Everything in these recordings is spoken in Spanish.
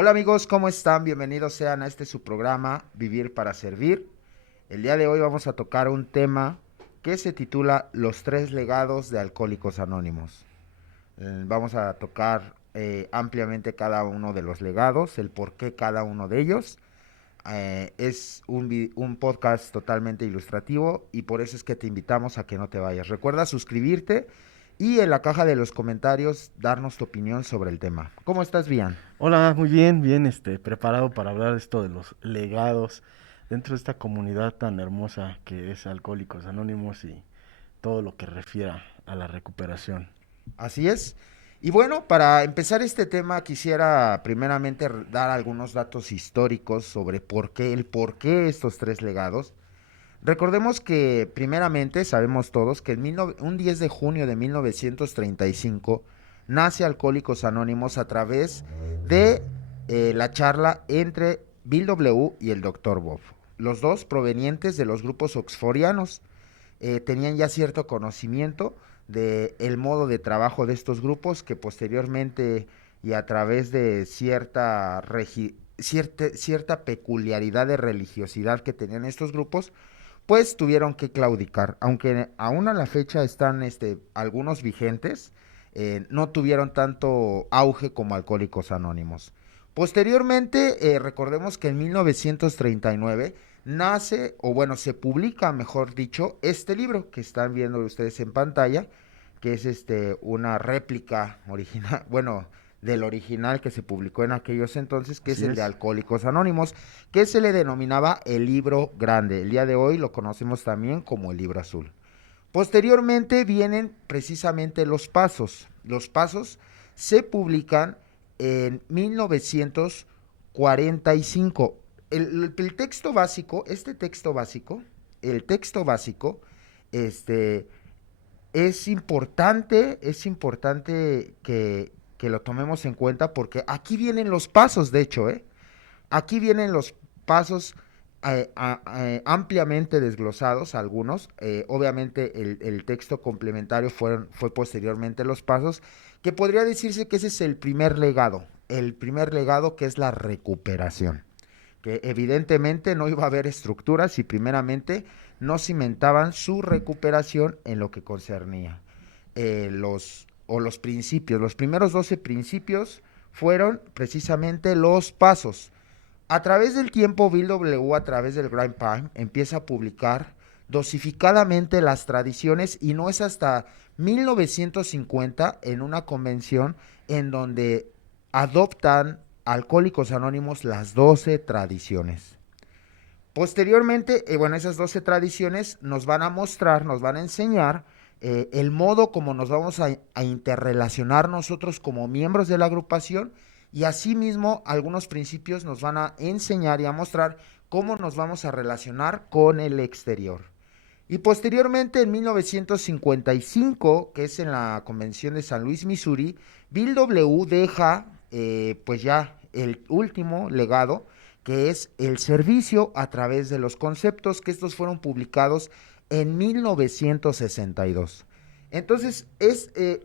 Hola amigos, ¿cómo están? Bienvenidos sean a su programa Vivir para Servir. El día de hoy vamos a tocar un tema que se titula Los tres legados de Alcohólicos Anónimos. Vamos a tocar ampliamente cada uno de los legados, el por qué cada uno de ellos. Es un podcast totalmente ilustrativo y por eso es que te invitamos a que no te vayas. Recuerda suscribirte y en la caja de los comentarios darnos tu opinión sobre el tema. ¿Cómo estás, Bian? Hola, muy bien, bien, preparado para hablar de esto de los legados dentro de esta comunidad tan hermosa que es Alcohólicos Anónimos y todo lo que refiera a la recuperación. Así es. Y bueno, para empezar este tema quisiera primeramente dar algunos datos históricos sobre por qué estos tres legados. Recordemos que primeramente sabemos todos que un 10 de junio de 1935 nace Alcohólicos Anónimos a través de la charla entre Bill W. y el Dr. Bob. Los dos provenientes de los grupos oxforianos tenían ya cierto conocimiento de el modo de trabajo de estos grupos que posteriormente y a través de cierta peculiaridad de religiosidad que tenían estos grupos, pues tuvieron que claudicar, aunque aún a la fecha están algunos vigentes, no tuvieron tanto auge como Alcohólicos Anónimos. Posteriormente, recordemos que en 1939 nace, o bueno, se publica, mejor dicho, este libro que están viendo ustedes en pantalla, que es una réplica original, bueno, del original que se publicó en aquellos entonces, que es Así el de es. Alcohólicos Anónimos, que se le denominaba el libro grande. El día de hoy lo conocemos también como el libro azul. Posteriormente vienen precisamente los pasos. Los pasos se publican en 1945. El texto básico, el texto básico, este, es importante que lo tomemos en cuenta porque aquí vienen los pasos, de hecho, ¿eh? Aquí vienen los pasos ampliamente desglosados, algunos. Obviamente el texto complementario fue posteriormente los pasos, que podría decirse que ese es el primer legado que es la recuperación, que evidentemente no iba a haber estructuras y primeramente no cimentaban su recuperación en lo que concernía los principios. Los primeros 12 principios fueron precisamente los pasos. A través del tiempo, Bill W., a través del Grind Time, empieza a publicar dosificadamente las tradiciones y no es hasta 1950 en una convención en donde adoptan Alcohólicos Anónimos las 12 tradiciones. Posteriormente, bueno, esas 12 tradiciones nos van a mostrar, nos van a enseñar el modo como nos vamos a interrelacionar nosotros como miembros de la agrupación y asimismo algunos principios nos van a enseñar y a mostrar cómo nos vamos a relacionar con el exterior. Y posteriormente, en 1955, que es en la Convención de San Luis, Missouri, Bill W. deja pues ya el último legado, que es el servicio a través de los conceptos, que estos fueron publicados en 1962. Entonces,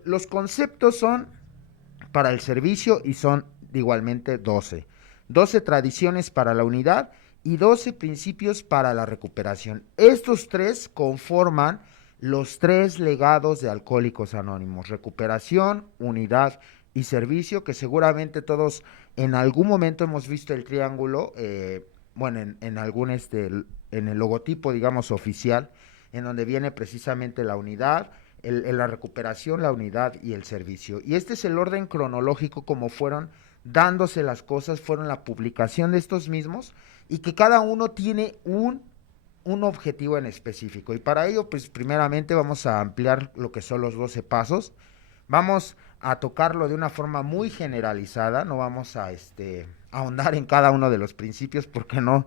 los conceptos son para el servicio y son igualmente 12. 12 tradiciones para la unidad y 12 principios para la recuperación. Estos tres conforman los tres legados de Alcohólicos Anónimos: recuperación, unidad y servicio, que seguramente todos en algún momento hemos visto el triángulo, bueno, en algún en el logotipo, digamos, oficial, en donde viene precisamente la unidad, la recuperación, la unidad y el servicio. Y este es el orden cronológico como fueron dándose las cosas, fueron la publicación de estos mismos y que cada uno tiene un objetivo en específico. Y para ello, pues primeramente vamos a ampliar lo que son los 12 pasos. Vamos a tocarlo de una forma muy generalizada, no vamos a ahondar en cada uno de los principios porque no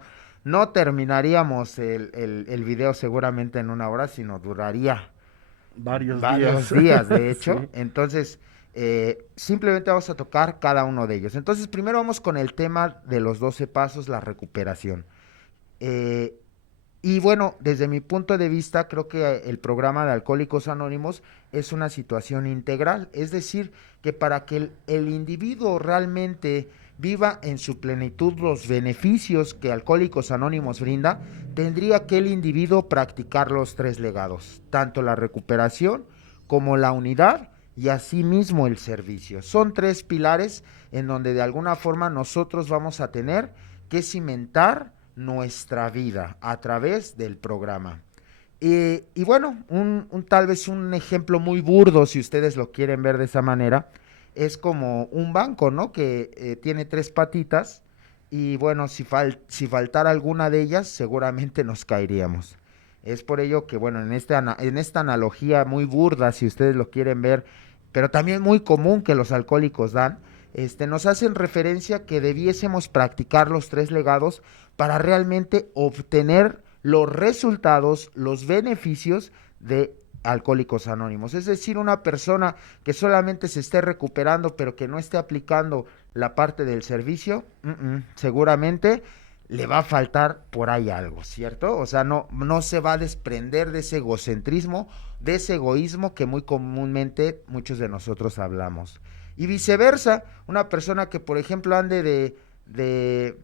terminaríamos el video seguramente en una hora, sino duraría Varios varios días. días, de hecho. Sí. Entonces, simplemente vamos a tocar cada uno de ellos. Entonces, primero vamos con el tema de los 12 pasos, la recuperación. Eh, y bueno, desde mi punto de vista, creo que el programa de Alcohólicos Anónimos es una situación integral. Es decir, que para que el individuo realmente viva en su plenitud los beneficios que Alcohólicos Anónimos brinda, tendría que el individuo practicar los tres legados, tanto la recuperación como la unidad y asimismo el servicio. Son tres pilares en donde de alguna forma nosotros vamos a tener que cimentar nuestra vida a través del programa. Y bueno, tal vez un ejemplo muy burdo, si ustedes lo quieren ver de esa manera, es como un banco, ¿no? Que tiene tres patitas y bueno, si faltara alguna de ellas, seguramente nos caeríamos. Es por ello que, bueno, en esta analogía muy burda, si ustedes lo quieren ver, pero también muy común que los alcohólicos dan, nos hacen referencia que debiésemos practicar los tres legados para realmente obtener los resultados, los beneficios de Alcohólicos Anónimos. Es decir, una persona que solamente se esté recuperando pero que no esté aplicando la parte del servicio, seguramente le va a faltar por ahí algo, ¿cierto? O sea, no se va a desprender de ese egocentrismo, de ese egoísmo que muy comúnmente muchos de nosotros hablamos. Y viceversa, una persona que, por ejemplo, ande de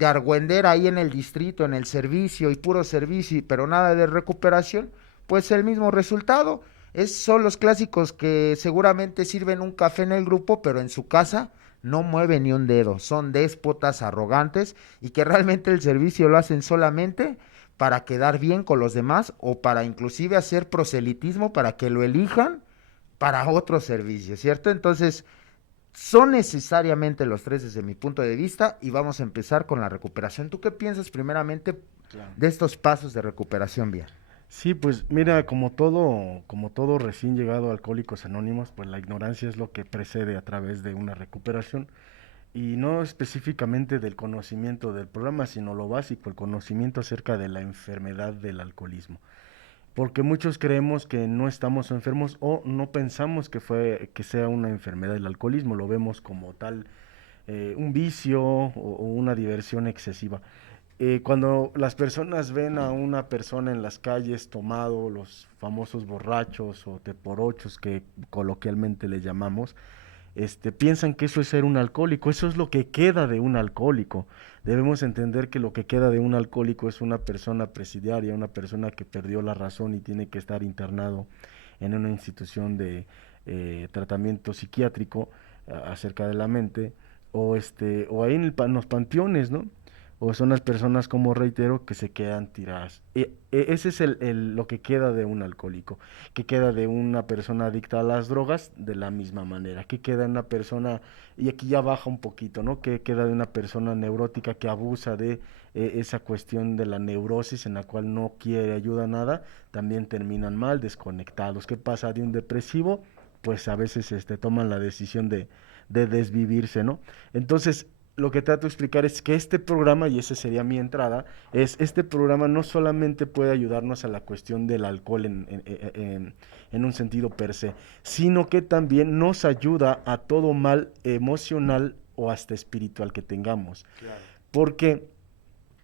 argüender ahí en el distrito, en el servicio y puro servicio, pero nada de recuperación, pues el mismo resultado. Son los clásicos que seguramente sirven un café en el grupo, pero en su casa no mueven ni un dedo. Son déspotas, arrogantes y que realmente el servicio lo hacen solamente para quedar bien con los demás o para inclusive hacer proselitismo para que lo elijan para otro servicio, ¿cierto? Entonces, son necesariamente los tres desde mi punto de vista y vamos a empezar con la recuperación. ¿Tú qué piensas primeramente Claro. de estos pasos de recuperación, Vía? Sí, pues mira, como todo recién llegado a Alcohólicos Anónimos, pues la ignorancia es lo que precede a través de una recuperación y no específicamente del conocimiento del programa, sino lo básico, el conocimiento acerca de la enfermedad del alcoholismo. Porque muchos creemos que no estamos enfermos o no pensamos que sea una enfermedad el alcoholismo, lo vemos como tal un vicio o una diversión excesiva. Cuando las personas ven a una persona en las calles tomado, los famosos borrachos o teporochos que coloquialmente le llamamos, piensan que eso es ser un alcohólico, eso es lo que queda de un alcohólico. Debemos entender que lo que queda de un alcohólico es una persona presidiaria, una persona que perdió la razón y tiene que estar internado en una institución de tratamiento psiquiátrico acerca de la mente, o ahí en los panteones, ¿no? O son las personas, como reitero, que se quedan tiradas. Ese es lo que queda de un alcohólico, que queda de una persona adicta a las drogas de la misma manera, que queda de una persona, y aquí ya baja un poquito, ¿no? Que queda de una persona neurótica que abusa de esa cuestión de la neurosis en la cual no quiere ayuda a nada, también terminan mal, desconectados. ¿Qué pasa de un depresivo? Pues a veces toman la decisión de desvivirse, ¿no? Entonces, lo que trato de explicar es que este programa, y esa sería mi entrada, este programa no solamente puede ayudarnos a la cuestión del alcohol en un sentido per se, sino que también nos ayuda a todo mal emocional o hasta espiritual que tengamos. Claro. Porque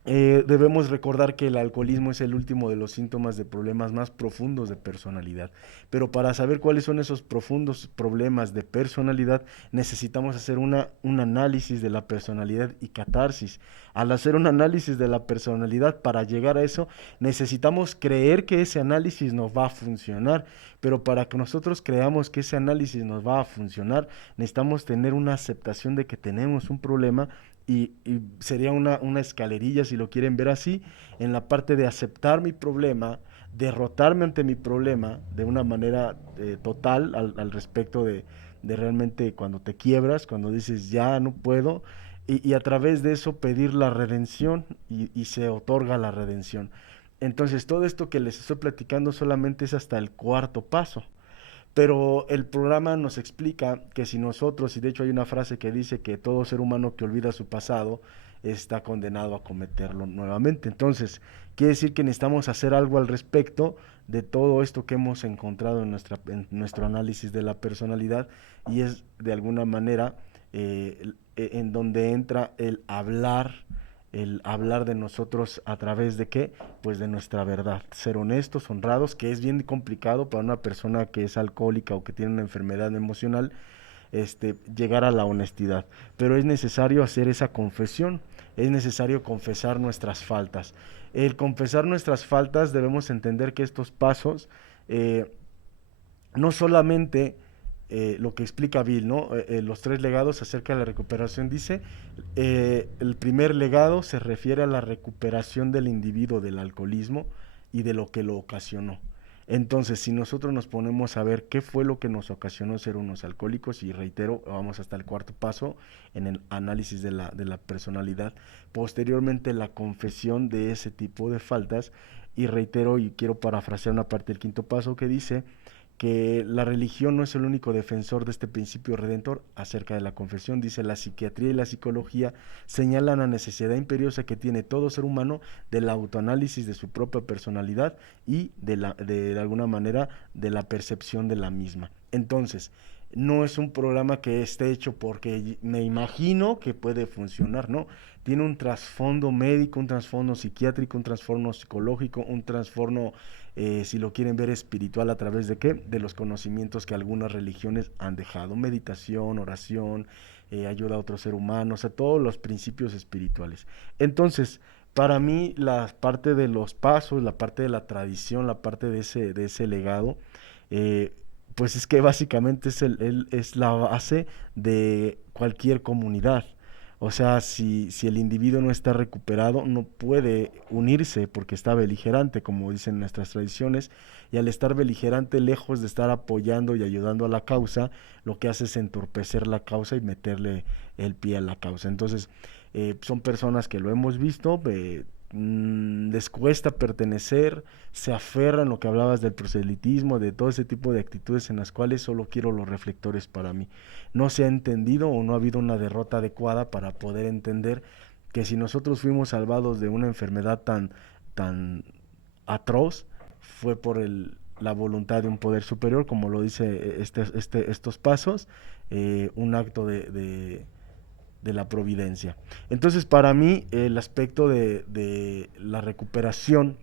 debemos recordar que el alcoholismo es el último de los síntomas de problemas más profundos de personalidad. Pero para saber cuáles son esos profundos problemas de personalidad, necesitamos hacer un análisis de la personalidad y catarsis. Al hacer un análisis de la personalidad, para llegar a eso, necesitamos creer que ese análisis nos va a funcionar. Pero para que nosotros creamos que ese análisis nos va a funcionar, necesitamos tener una aceptación de que tenemos un problema y sería una escalerilla, si lo quieren ver así, en la parte de aceptar mi problema, derrotarme ante mi problema de una manera total al respecto de realmente cuando te quiebras, cuando dices ya no puedo, y a través de eso pedir la redención y se otorga la redención. Entonces todo esto que les estoy platicando solamente es hasta el cuarto paso. Pero el programa nos explica que si nosotros, y de hecho hay una frase que dice que todo ser humano que olvida su pasado está condenado a cometerlo nuevamente. Entonces, quiere decir que necesitamos hacer algo al respecto de todo esto que hemos encontrado en nuestro análisis de la personalidad, y es de alguna manera en donde entra el hablar de nosotros a través de qué, pues de nuestra verdad, ser honestos, honrados, que es bien complicado para una persona que es alcohólica o que tiene una enfermedad emocional, llegar a la honestidad. Pero es necesario hacer esa confesión, es necesario confesar nuestras faltas. El confesar nuestras faltas debemos entender que estos pasos no solamente lo que explica Bill, ¿no? Los tres legados acerca de la recuperación dice, el primer legado se refiere a la recuperación del individuo del alcoholismo y de lo que lo ocasionó. Entonces, si nosotros nos ponemos a ver qué fue lo que nos ocasionó ser unos alcohólicos, y reitero, vamos hasta el cuarto paso en el análisis de la personalidad, posteriormente la confesión de ese tipo de faltas, y reitero y quiero parafrasear una parte del quinto paso que dice que la religión no es el único defensor de este principio redentor acerca de la confesión. Dice, la psiquiatría y la psicología señalan la necesidad imperiosa que tiene todo ser humano del autoanálisis de su propia personalidad y de alguna manera de la percepción de la misma. Entonces, no es un programa que esté hecho porque me imagino que puede funcionar, ¿no? Tiene un trasfondo médico, un trasfondo psiquiátrico, un trasfondo psicológico, un trasfondo, si lo quieren ver, espiritual. ¿A través de qué? De los conocimientos que algunas religiones han dejado. Meditación, oración, ayuda a otro ser humano, o sea, todos los principios espirituales. Entonces, para mí, la parte de los pasos, la parte de la tradición, la parte de ese legado, eh, pues es que básicamente es la base de cualquier comunidad. O sea, si el individuo no está recuperado, no puede unirse porque está beligerante, como dicen nuestras tradiciones, y al estar beligerante, lejos de estar apoyando y ayudando a la causa, lo que hace es entorpecer la causa y meterle el pie a la causa. Entonces, son personas que lo hemos visto, les cuesta pertenecer, se aferran, lo que hablabas del proselitismo, de todo ese tipo de actitudes en las cuales solo quiero los reflectores para mí. No se ha entendido o no ha habido una derrota adecuada para poder entender que si nosotros fuimos salvados de una enfermedad tan atroz, fue por la voluntad de un poder superior, como lo dice estos pasos, un acto de la providencia. Entonces, para mí, el aspecto de la recuperación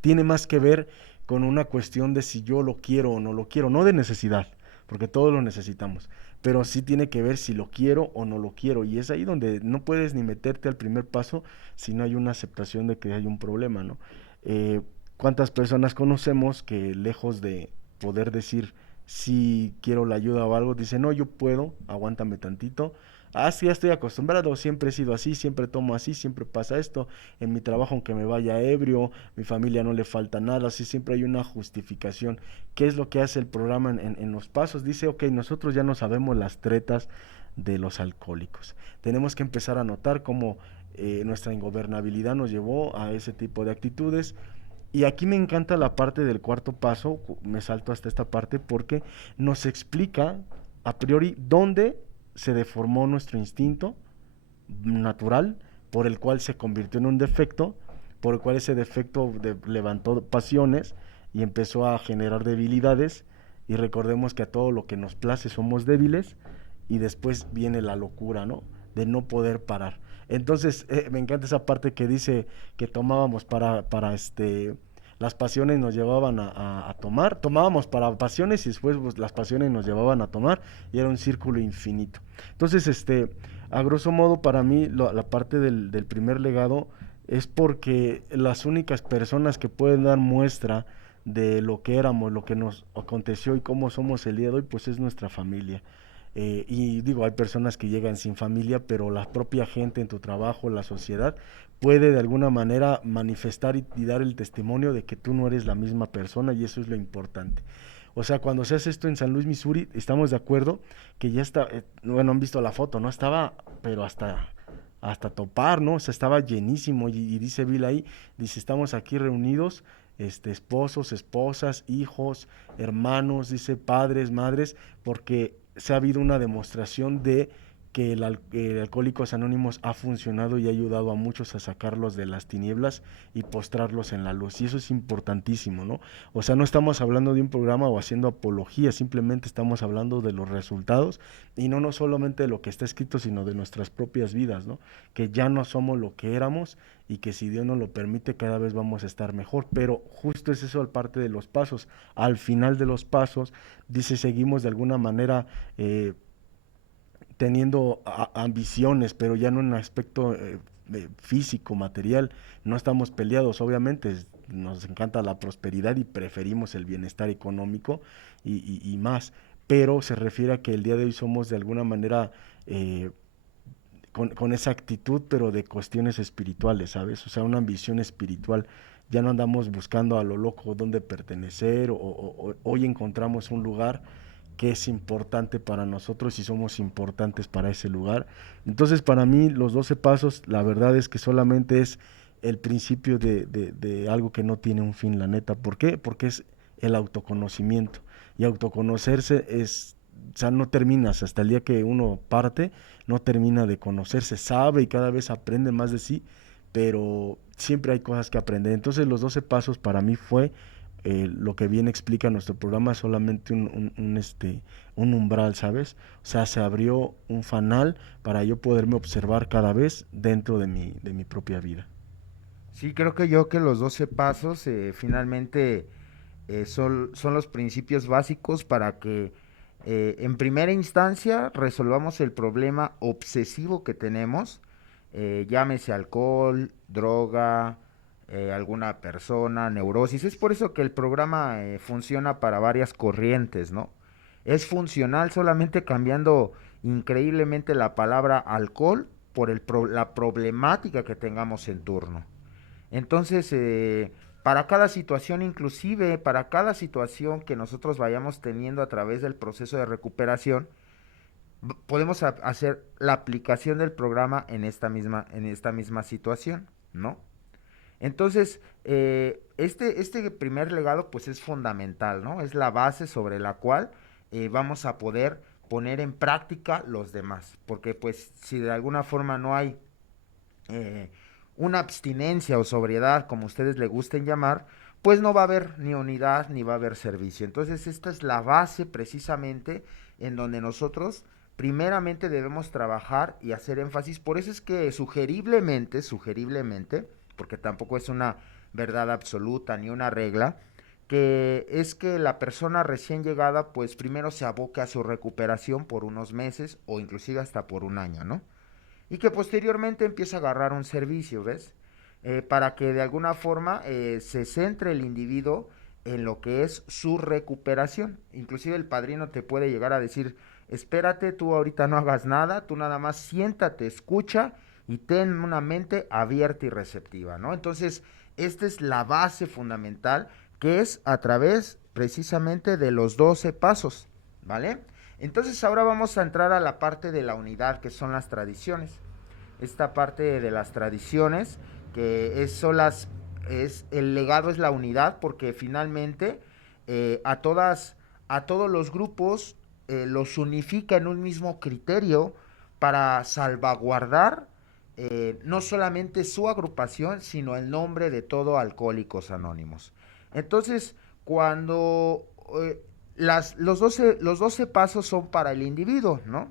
tiene más que ver con una cuestión de si yo lo quiero o no lo quiero, no de necesidad, porque todos lo necesitamos, pero sí tiene que ver si lo quiero o no lo quiero, y es ahí donde no puedes ni meterte al primer paso si no hay una aceptación de que hay un problema, ¿no? Eh, ¿Cuántas personas conocemos que lejos de poder decir si quiero la ayuda o algo, dicen, no, yo puedo, aguántame tantito, ah, sí, ya estoy acostumbrado, siempre he sido así, siempre tomo así, siempre pasa esto, en mi trabajo aunque me vaya ebrio, mi familia no le falta nada, así siempre hay una justificación. ¿Qué es lo que hace el programa en los pasos? Dice, ok, nosotros ya no sabemos las tretas de los alcohólicos. Tenemos que empezar a notar cómo nuestra ingobernabilidad nos llevó a ese tipo de actitudes. Y aquí me encanta la parte del cuarto paso, me salto hasta esta parte porque nos explica a priori dónde se deformó nuestro instinto natural, por el cual se convirtió en un defecto, por el cual ese defecto levantó pasiones y empezó a generar debilidades. Y recordemos que a todo lo que nos place somos débiles, y después viene la locura, ¿no? De no poder parar. Entonces, me encanta esa parte que dice que tomábamos las pasiones nos llevaban a tomar, tomábamos para pasiones y después pues, las pasiones nos llevaban a tomar, y era un círculo infinito. Entonces, a grosso modo para mí la parte del primer legado es porque las únicas personas que pueden dar muestra de lo que éramos, lo que nos aconteció y cómo somos el día de hoy, pues es nuestra familia. Y digo, hay personas que llegan sin familia, pero la propia gente en tu trabajo, la sociedad, puede de alguna manera manifestar y dar el testimonio de que tú no eres la misma persona, y eso es lo importante. O sea, cuando se hace esto en San Luis, Missouri, estamos de acuerdo que ya está, bueno, han visto la foto, ¿no? Estaba, pero hasta topar, ¿no? O sea, estaba llenísimo, y dice Bill ahí, dice, estamos aquí reunidos, esposos, esposas, hijos, hermanos, dice, padres, madres, porque se ha habido una demostración de que Alcohólicos Anónimos ha funcionado y ha ayudado a muchos a sacarlos de las tinieblas y postrarlos en la luz. Y eso es importantísimo, ¿no? O sea, no estamos hablando de un programa o haciendo apología, simplemente estamos hablando de los resultados y no solamente de lo que está escrito, sino de nuestras propias vidas, ¿no? Que ya no somos lo que éramos y que si Dios nos lo permite cada vez vamos a estar mejor. Pero justo es eso al parte de los pasos. Al final de los pasos, dice, seguimos de alguna manera teniendo ambiciones, pero ya no en un aspecto físico, material. No estamos peleados, obviamente, nos encanta la prosperidad y preferimos el bienestar económico y más, pero se refiere a que el día de hoy somos de alguna manera con esa actitud, pero de cuestiones espirituales, ¿sabes? O sea, una ambición espiritual. Ya no andamos buscando a lo loco dónde pertenecer, hoy encontramos un lugar que es importante para nosotros y somos importantes para ese lugar. Entonces, para mí, los 12 pasos, la verdad es que solamente es el principio de algo que no tiene un fin, la neta. ¿Por qué? Porque es el autoconocimiento. Y autoconocerse es, o sea, no terminas hasta el día que uno parte, no termina de conocerse, sabe y cada vez aprende más de sí, pero siempre hay cosas que aprender. Entonces los 12 pasos para mí fue lo que bien explica nuestro programa, solamente un umbral, ¿sabes? O sea, se abrió un fanal para yo poderme observar cada vez dentro de mi propia vida. Sí, creo que yo que los 12 pasos finalmente son los principios básicos para que en primera instancia resolvamos el problema obsesivo que tenemos, llámese alcohol, droga, alguna persona, neurosis. Es por eso que el programa funciona para varias corrientes, ¿no? Es funcional solamente cambiando increíblemente la palabra alcohol por la problemática que tengamos en turno. Entonces, para cada situación, inclusive para cada situación que nosotros vayamos teniendo a través del proceso de recuperación, podemos hacer la aplicación del programa en esta misma situación, ¿no? Entonces, este primer legado pues es fundamental, ¿no? Es la base sobre la cual vamos a poder poner en práctica los demás, porque pues si de alguna forma no hay eh, una abstinencia o sobriedad, como ustedes le gusten llamar, pues no va a haber ni unidad ni va a haber servicio. Entonces esta es la base precisamente en donde nosotros primeramente debemos trabajar y hacer énfasis. Por eso es que sugeriblemente, porque tampoco es una verdad absoluta ni una regla, que es que la persona recién llegada pues primero se aboque a su recuperación por unos meses o inclusive hasta por un año, ¿no? Y que posteriormente empiece a agarrar un servicio, ¿ves? Para que de alguna forma se centre el individuo en lo que es su recuperación. Inclusive el padrino te puede llegar a decir, espérate, tú ahorita no hagas nada, tú nada más siéntate, escucha y ten una mente abierta y receptiva, ¿no? Entonces, esta es la base fundamental que es a través precisamente de los 12 pasos, ¿vale? Entonces ahora vamos a entrar a la parte de la unidad, que son las tradiciones. Esta parte de las tradiciones, que es el legado es la unidad, porque finalmente a todos los grupos los unifica en un mismo criterio para salvaguardar no solamente su agrupación, sino el nombre de todo Alcohólicos Anónimos. Entonces, cuando los 12 pasos son para el individuo, ¿no?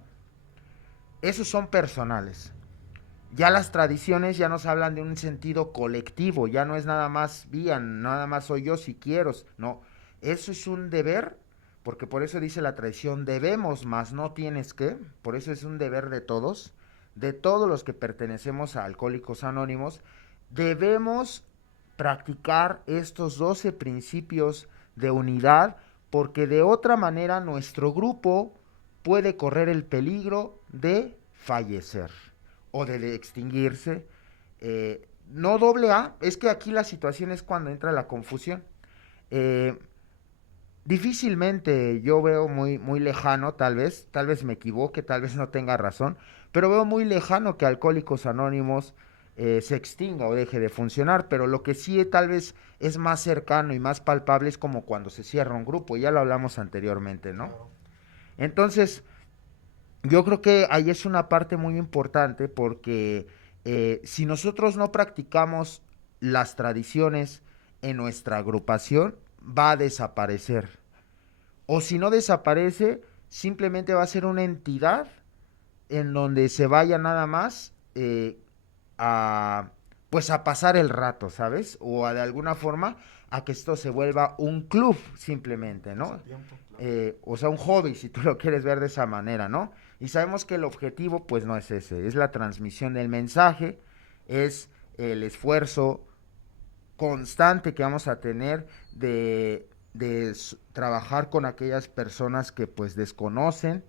Esos son personales. Ya las tradiciones ya nos hablan de un sentido colectivo, ya no es nada más bien, nada más soy yo si quiero, no. Eso es un deber, porque por eso dice la tradición, debemos, más no tienes que, por eso es un deber de todos los que pertenecemos a Alcohólicos Anónimos, debemos practicar estos 12 principios de unidad, porque de otra manera nuestro grupo puede correr el peligro de fallecer o de extinguirse. No doble A, es que aquí la situación es cuando entra la confusión. Eh, Difícilmente yo veo muy lejano, tal vez me equivoque, tal vez no tenga razón, pero veo muy lejano que Alcohólicos Anónimos se extinga o deje de funcionar, pero lo que sí tal vez es más cercano y más palpable es como cuando se cierra un grupo, ya lo hablamos anteriormente, ¿no? Entonces, yo creo que ahí es una parte muy importante porque si nosotros no practicamos las tradiciones en nuestra agrupación, va a desaparecer. O si no desaparece, simplemente va a ser una entidad en donde se vaya nada más a, pues a pasar el rato, ¿sabes? O a de alguna forma a que esto se vuelva un club simplemente, ¿no? Pasatiempo, claro. O sea, un hobby, si tú lo quieres ver de esa manera, ¿no? Y sabemos que el objetivo, pues no es ese, es la transmisión del mensaje, es el esfuerzo constante que vamos a tener de trabajar con aquellas personas que pues desconocen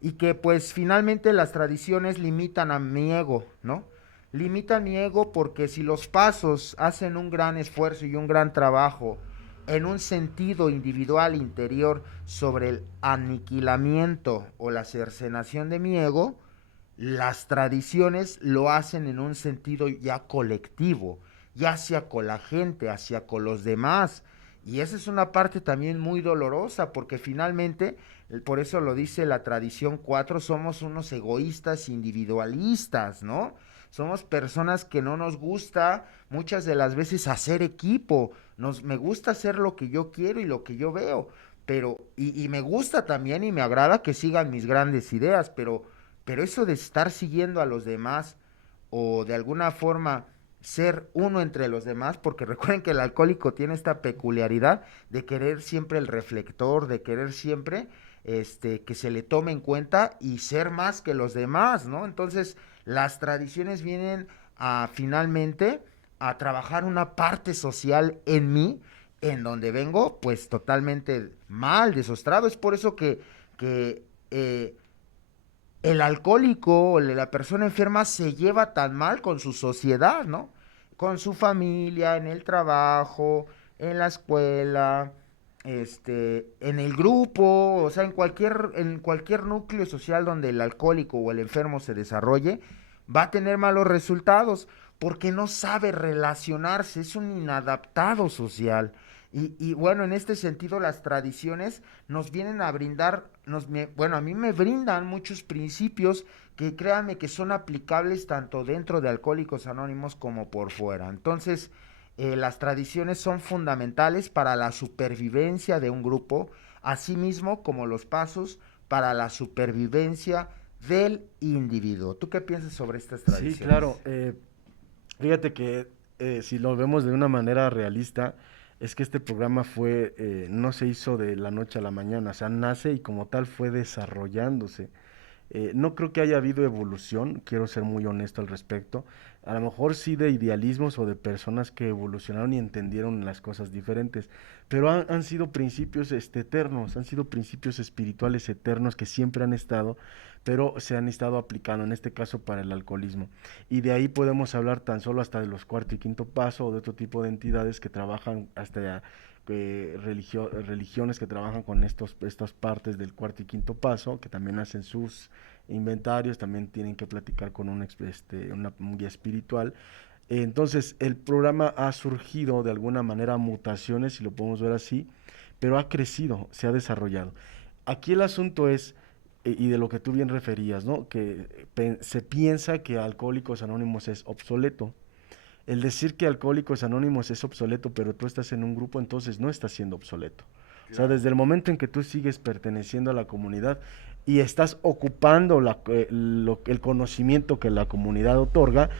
y que pues finalmente las tradiciones limitan a mi ego, ¿no? Limitan mi ego porque si los pasos hacen un gran esfuerzo y un gran trabajo en un sentido individual interior sobre el aniquilamiento o la cercenación de mi ego, las tradiciones lo hacen en un sentido ya colectivo, ya hacia con la gente, hacia con los demás. Y esa es una parte también muy dolorosa, porque finalmente, por eso lo dice la tradición 4, somos unos egoístas individualistas, ¿no? Somos personas que no nos gusta muchas de las veces hacer equipo. Me gusta hacer lo que yo quiero y lo que yo veo. Y me gusta también y me agrada que sigan mis grandes ideas, pero eso de estar siguiendo a los demás o de alguna forma ser uno entre los demás, porque recuerden que el alcohólico tiene esta peculiaridad de querer siempre el reflector, de querer siempre que se le tome en cuenta y ser más que los demás, ¿no? Entonces, las tradiciones vienen a finalmente a trabajar una parte social en mí, en donde vengo pues totalmente mal, desostrado. Es por eso que el alcohólico o la persona enferma se lleva tan mal con su sociedad, ¿no? Con su familia, en el trabajo, en la escuela, en el grupo, o sea, en cualquier núcleo social donde el alcohólico o el enfermo se desarrolle, va a tener malos resultados porque no sabe relacionarse, es un inadaptado social. Y bueno, en este sentido las tradiciones nos vienen a brindar, bueno, a mí me brindan muchos principios que créanme que son aplicables tanto dentro de Alcohólicos Anónimos como por fuera. Entonces, las tradiciones son fundamentales para la supervivencia de un grupo, así mismo como los pasos para la supervivencia del individuo. ¿Tú qué piensas sobre estas Sí, claro. tradiciones? Fíjate que si lo vemos de una manera realista, es que este programa no se hizo de la noche a la mañana, o sea, nace y como tal fue desarrollándose. No creo que haya habido evolución, quiero ser muy honesto al respecto. A lo mejor sí de idealismos o de personas que evolucionaron y entendieron las cosas diferentes, pero han sido principios eternos, han sido principios espirituales eternos que siempre han estado, pero se han estado aplicando, en este caso para el alcoholismo. Y de ahí podemos hablar tan solo hasta de los cuarto y quinto paso o de otro tipo de entidades que trabajan hasta religiones que trabajan con estas partes del cuarto y quinto paso, que también hacen sus inventarios, también tienen que platicar con un guía espiritual. Entonces, el programa ha surgido de alguna manera mutaciones, si lo podemos ver así, pero ha crecido, se ha desarrollado. Aquí el asunto es, y de lo que tú bien referías, ¿no? Que se piensa que Alcohólicos Anónimos es obsoleto. El decir que Alcohólicos Anónimos es obsoleto, pero tú estás en un grupo, entonces no estás siendo obsoleto. O sea, Claro. desde el momento en que tú sigues perteneciendo a la comunidad y estás ocupando el conocimiento que la comunidad otorga,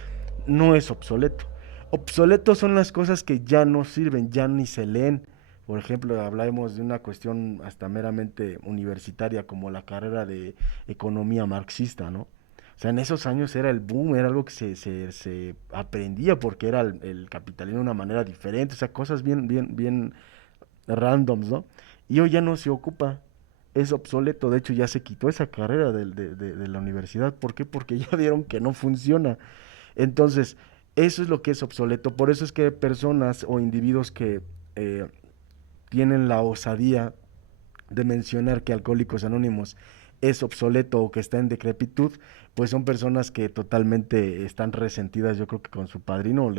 no es obsoleto. Obsoletos son las cosas que ya no sirven, ya ni se leen. Por ejemplo, hablamos de una cuestión hasta meramente universitaria como la carrera de economía marxista, ¿no? O sea, en esos años era el boom, era algo que se aprendía porque era el capitalismo de una manera diferente, o sea, cosas bien randoms, ¿no? Y hoy ya no se ocupa, es obsoleto, de hecho ya se quitó esa carrera de la universidad, ¿por qué? Porque ya vieron que no funciona. Entonces, eso es lo que es obsoleto, por eso es que personas o individuos que eh, tienen la osadía de mencionar que Alcohólicos Anónimos es obsoleto o que está en decrepitud, pues son personas que totalmente están resentidas, yo creo que con su padrino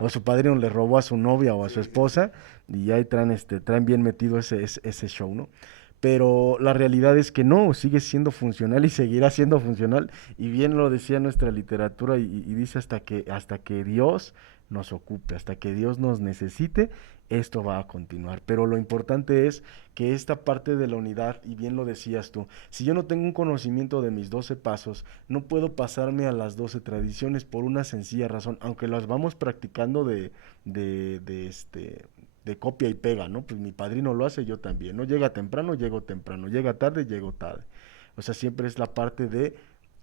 o su padrino le robó a su novia o a su Sí, sí, sí. esposa y ahí traen bien metido ese show, ¿no? pero la realidad es que no, sigue siendo funcional y seguirá siendo funcional, y bien lo decía nuestra literatura y dice hasta que Dios nos ocupe, hasta que Dios nos necesite, esto va a continuar. Pero lo importante es que esta parte de la unidad, y bien lo decías tú, si yo no tengo un conocimiento de mis 12 pasos, no puedo pasarme a las 12 tradiciones por una sencilla razón, aunque las vamos practicando de copia y pega, ¿no? Pues mi padrino lo hace, yo también, ¿no? Llega temprano, llego temprano, llega tarde, llego tarde. O sea, siempre es la parte de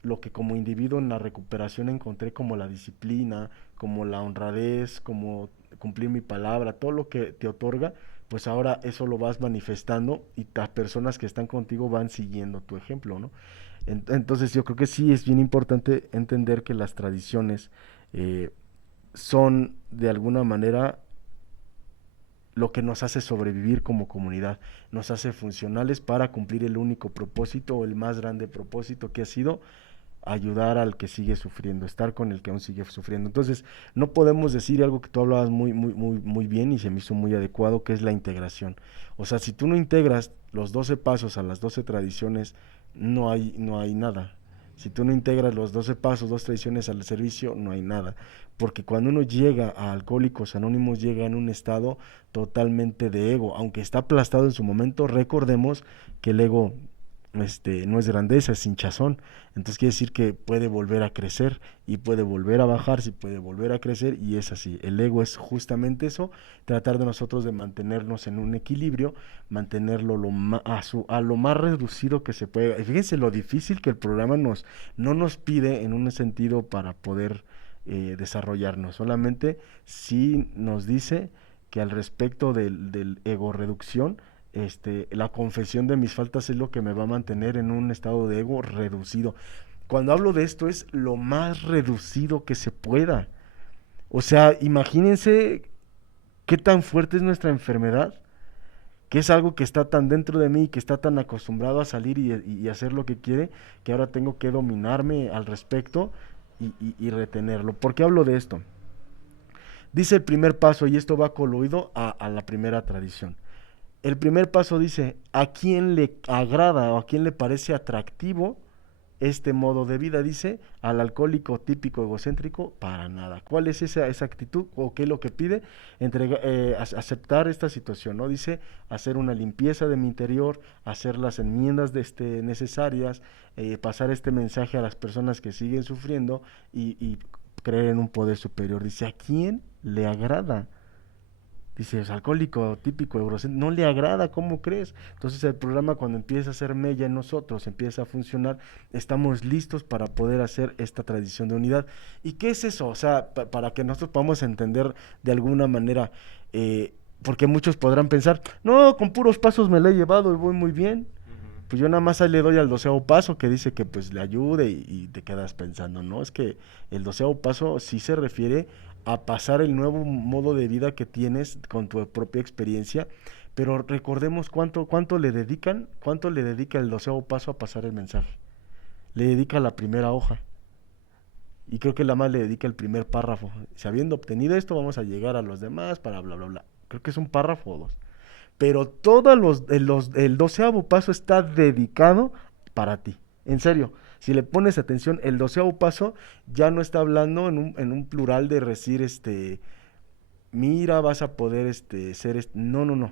lo que como individuo en la recuperación encontré como la disciplina, como la honradez, como cumplir mi palabra, todo lo que te otorga, pues ahora eso lo vas manifestando y las personas que están contigo van siguiendo tu ejemplo, ¿no? Entonces yo creo que sí es bien importante entender que las tradiciones eh, son de alguna manera lo que nos hace sobrevivir como comunidad, nos hace funcionales para cumplir el único propósito o el más grande propósito que ha sido ayudar al que sigue sufriendo, estar con el que aún sigue sufriendo. Entonces, no podemos decir algo que tú hablabas muy bien y se me hizo muy adecuado, que es la integración. O sea, si tú no integras los 12 pasos a las 12 tradiciones, no hay nada. Si tú no integras los 12 pasos, 2 tradiciones al servicio, no hay nada. Porque cuando uno llega a Alcohólicos Anónimos, llega en un estado totalmente de ego. Aunque está aplastado en su momento, recordemos que el ego no es grandeza, es hinchazón. Entonces quiere decir que puede volver a crecer y puede volver a bajarse y puede volver a crecer, y es así. El ego es justamente eso, tratar de nosotros de mantenernos en un equilibrio, mantenerlo a lo más reducido que se pueda. Y fíjense lo difícil que el programa no nos pide en un sentido para poder desarrollarnos. Solamente sí nos dice que al respecto del ego reducción, la confesión de mis faltas es lo que me va a mantener en un estado de ego reducido. Cuando hablo de esto es lo más reducido que se pueda. O sea, imagínense qué tan fuerte es nuestra enfermedad, que es algo que está tan dentro de mí, que está tan acostumbrado a salir y hacer lo que quiere, que ahora tengo que dominarme al respecto y retenerlo. ¿Por qué hablo de esto? Dice el primer paso, y esto va coluido a la primera tradición. El primer paso dice, ¿a quién le agrada o a quién le parece atractivo este modo de vida? Dice, al alcohólico típico egocéntrico, para nada. ¿Cuál es esa actitud o qué es lo que pide? Aceptar esta situación, ¿no? Dice, hacer una limpieza de mi interior, hacer las enmiendas necesarias, pasar este mensaje a las personas que siguen sufriendo y creer en un poder superior. Dice, ¿a quién le agrada? Dice, es alcohólico típico, eurocéntrico, no le agrada, ¿cómo crees? Entonces el programa, cuando empieza a hacer mella en nosotros, empieza a funcionar, estamos listos para poder hacer esta tradición de unidad. ¿Y qué es eso? O sea, para que nosotros podamos entender de alguna manera, porque muchos podrán pensar, no, con puros pasos me la he llevado y voy muy bien. Pues yo nada más ahí le doy al 12º paso que dice que pues le ayude y te quedas pensando, ¿no? Es que el 12º paso sí se refiere a pasar el nuevo modo de vida que tienes con tu propia experiencia, pero recordemos cuánto le dedica el 12º paso a pasar el mensaje. Le dedica la primera hoja. Y creo que la más le dedica el primer párrafo. Si habiendo obtenido esto, vamos a llegar a los demás para bla, bla, bla. Creo que es un párrafo o dos. Pero el 12º paso está dedicado para ti. En serio, si le pones atención, el 12º paso ya no está hablando en un plural de decir, mira, vas a poder ser. No, no, no.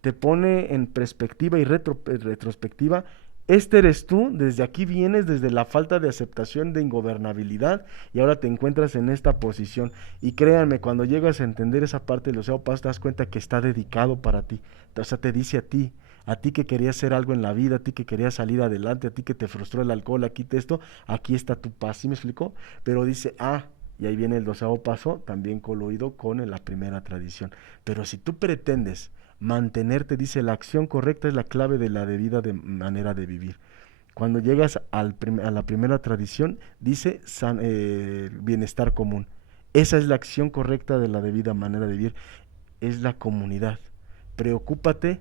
Te pone en perspectiva y retrospectiva. Este eres tú, desde aquí vienes, desde la falta de aceptación de ingobernabilidad, y ahora te encuentras en esta posición. Y créanme, cuando llegas a entender esa parte del océano Paz, te das cuenta que está dedicado para ti. O sea, te dice a ti que querías hacer algo en la vida, a ti que querías salir adelante, a ti que te frustró el alcohol, aquí está tu paz. ¿Sí me explicó? Pero dice, y ahí viene el 12º paso, también coluido con la primera tradición. Pero si tú pretendes mantenerte, dice, la acción correcta es la clave de la debida manera de vivir. Cuando llegas a la primera tradición, dice bienestar común. Esa es la acción correcta de la debida manera de vivir. Es la comunidad. Preocúpate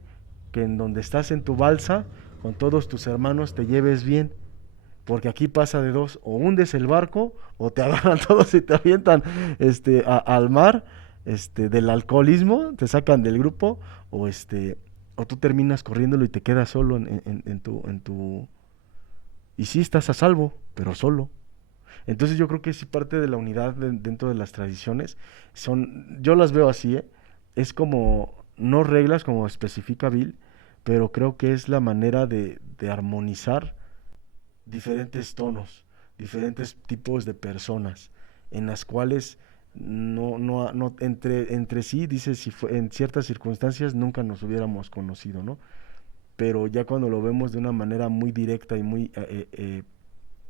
que en donde estás en tu balsa, con todos tus hermanos, te lleves bien. Porque aquí pasa de dos, o hundes el barco, o te agarran todos y te avientan al mar, del alcoholismo, te sacan del grupo, o o tú terminas corriéndolo y te quedas solo en tu... Y sí estás a salvo, pero solo. Entonces yo creo que sí parte de la unidad dentro de las tradiciones yo las veo así, ¿eh? Es como, no reglas como especifica Bill, pero creo que es la manera de armonizar diferentes tonos, diferentes tipos de personas, en las cuales entre sí, dice, si fue, en ciertas circunstancias nunca nos hubiéramos conocido, ¿no? Pero ya cuando lo vemos de una manera muy directa y muy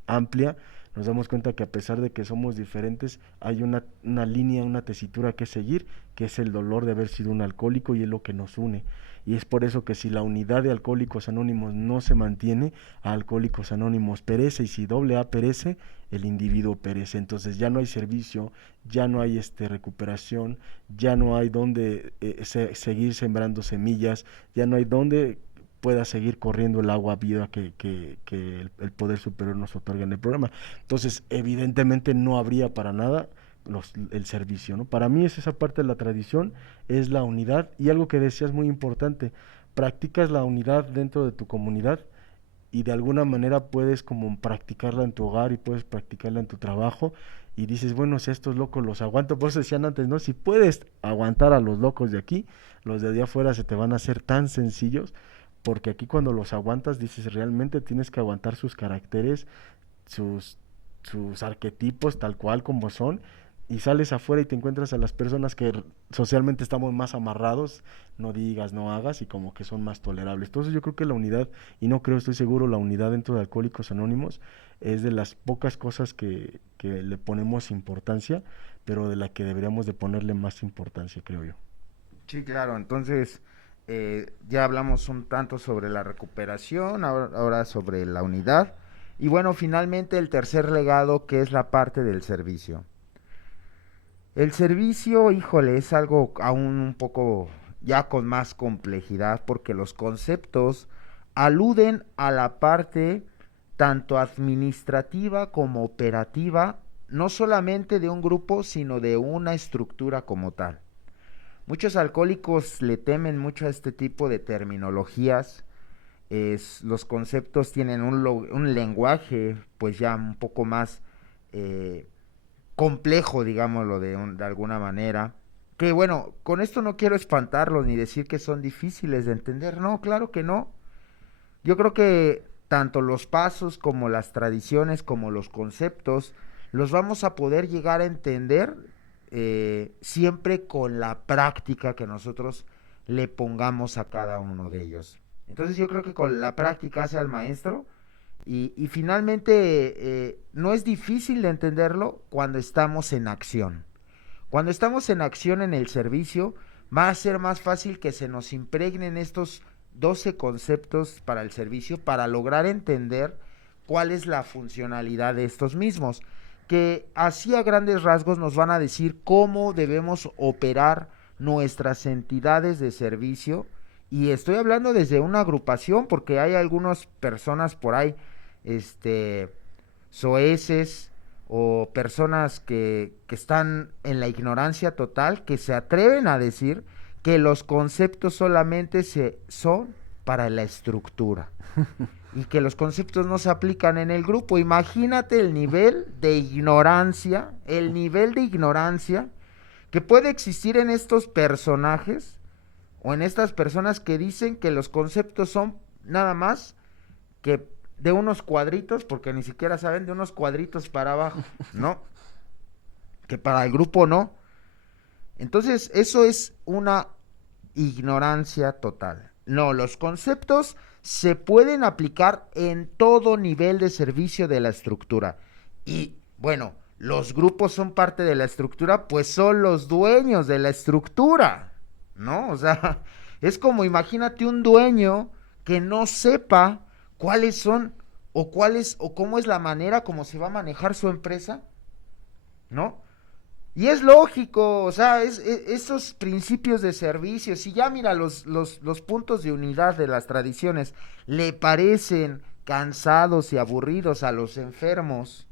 amplia, nos damos cuenta que a pesar de que somos diferentes, hay una línea, una tesitura que seguir, que es el dolor de haber sido un alcohólico y es lo que nos une. Y es por eso que si la unidad de Alcohólicos Anónimos no se mantiene, a Alcohólicos Anónimos perece, y si doble A perece, el individuo perece. Entonces ya no hay servicio, ya no hay recuperación, ya no hay donde seguir sembrando semillas, ya no hay donde pueda seguir corriendo el agua vida que el poder superior nos otorga en el programa. Entonces, evidentemente no habría para nada el servicio, ¿no? Para mí es esa parte de la tradición, es la unidad, y algo que decías muy importante, practicas la unidad dentro de tu comunidad y de alguna manera puedes como practicarla en tu hogar y puedes practicarla en tu trabajo y dices, bueno, si estos locos los aguanto, por eso decían antes, ¿no? Si puedes aguantar a los locos de aquí, los de allá afuera se te van a hacer tan sencillos, porque aquí cuando los aguantas dices, realmente tienes que aguantar sus caracteres, sus, sus arquetipos tal cual como son, y sales afuera y te encuentras a las personas que socialmente estamos más amarrados, no digas, no hagas, y como que son más tolerables. Entonces yo creo que la unidad, y no creo, estoy seguro, la unidad dentro de Alcohólicos Anónimos es de las pocas cosas que le ponemos importancia, pero de la que deberíamos de ponerle más importancia, creo yo. Sí, claro, entonces ya hablamos un tanto sobre la recuperación, ahora sobre la unidad. Y bueno, finalmente el tercer legado, que es la parte del servicio. El servicio, híjole, es algo aún un poco ya con más complejidad porque los conceptos aluden a la parte tanto administrativa como operativa, no solamente de un grupo, sino de una estructura como tal. Muchos alcohólicos le temen mucho a este tipo de terminologías. Los conceptos tienen un lenguaje pues ya un poco más eh, complejo, digámoslo de alguna manera. Que bueno, con esto no quiero espantarlos ni decir que son difíciles de entender. No, claro que no. Yo creo que tanto los pasos como las tradiciones como los conceptos los vamos a poder llegar a entender siempre con la práctica que nosotros le pongamos a cada uno de ellos. Entonces yo creo que con la práctica hace al maestro y finalmente no es difícil de entenderlo cuando estamos en acción. Cuando estamos en acción en el servicio, va a ser más fácil que se nos impregnen estos 12 conceptos para el servicio para lograr entender cuál es la funcionalidad de estos mismos, que así a grandes rasgos nos van a decir cómo debemos operar nuestras entidades de servicio. Y estoy hablando desde una agrupación porque hay algunas personas por ahí, soeces o personas que están en la ignorancia total, que se atreven a decir que los conceptos solamente son para la estructura y que los conceptos no se aplican en el grupo. Imagínate el nivel de ignorancia que puede existir en estos personajes o en estas personas que dicen que los conceptos son nada más que de unos cuadritos, porque ni siquiera saben, de unos cuadritos para abajo, ¿no? Que para el grupo no. Entonces, eso es una ignorancia total. No, los conceptos se pueden aplicar en todo nivel de servicio de la estructura. Y bueno, los grupos son parte de la estructura, pues son los dueños de la estructura, ¿no? O sea, es como imagínate un dueño que no sepa cuáles son o cómo es la manera como se va a manejar su empresa, ¿no? Y es lógico, o sea, esos principios de servicio, si ya mira los puntos de unidad de las tradiciones, le parecen cansados y aburridos a los enfermos.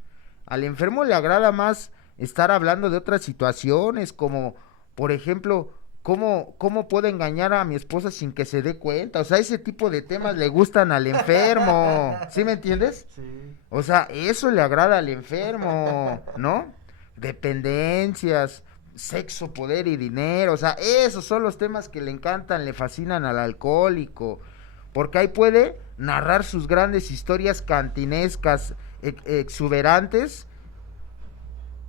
Al enfermo le agrada más estar hablando de otras situaciones, como por ejemplo, ¿Cómo puedo engañar a mi esposa sin que se dé cuenta? O sea, ese tipo de temas le gustan al enfermo. ¿Sí me entiendes? Sí. O sea, eso le agrada al enfermo, ¿no? Dependencias, sexo, poder y dinero. O sea, esos son los temas que le encantan, le fascinan al alcohólico. Porque ahí puede narrar sus grandes historias cantinescas, exuberantes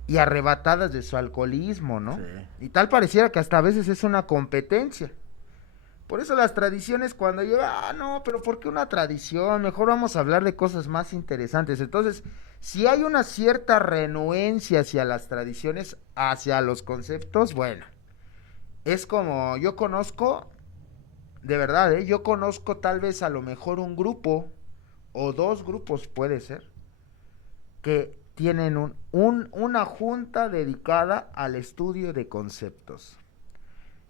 y arrebatadas de su alcoholismo, ¿no? Sí. Y tal pareciera que hasta a veces es una competencia. Por eso las tradiciones cuando llega, no, pero ¿por qué una tradición? Mejor vamos a hablar de cosas más interesantes. Entonces, si hay una cierta renuencia hacia las tradiciones, hacia los conceptos, bueno, es como yo conozco, de verdad, yo conozco tal vez a lo mejor un grupo o dos grupos puede ser, que tienen una junta dedicada al estudio de conceptos.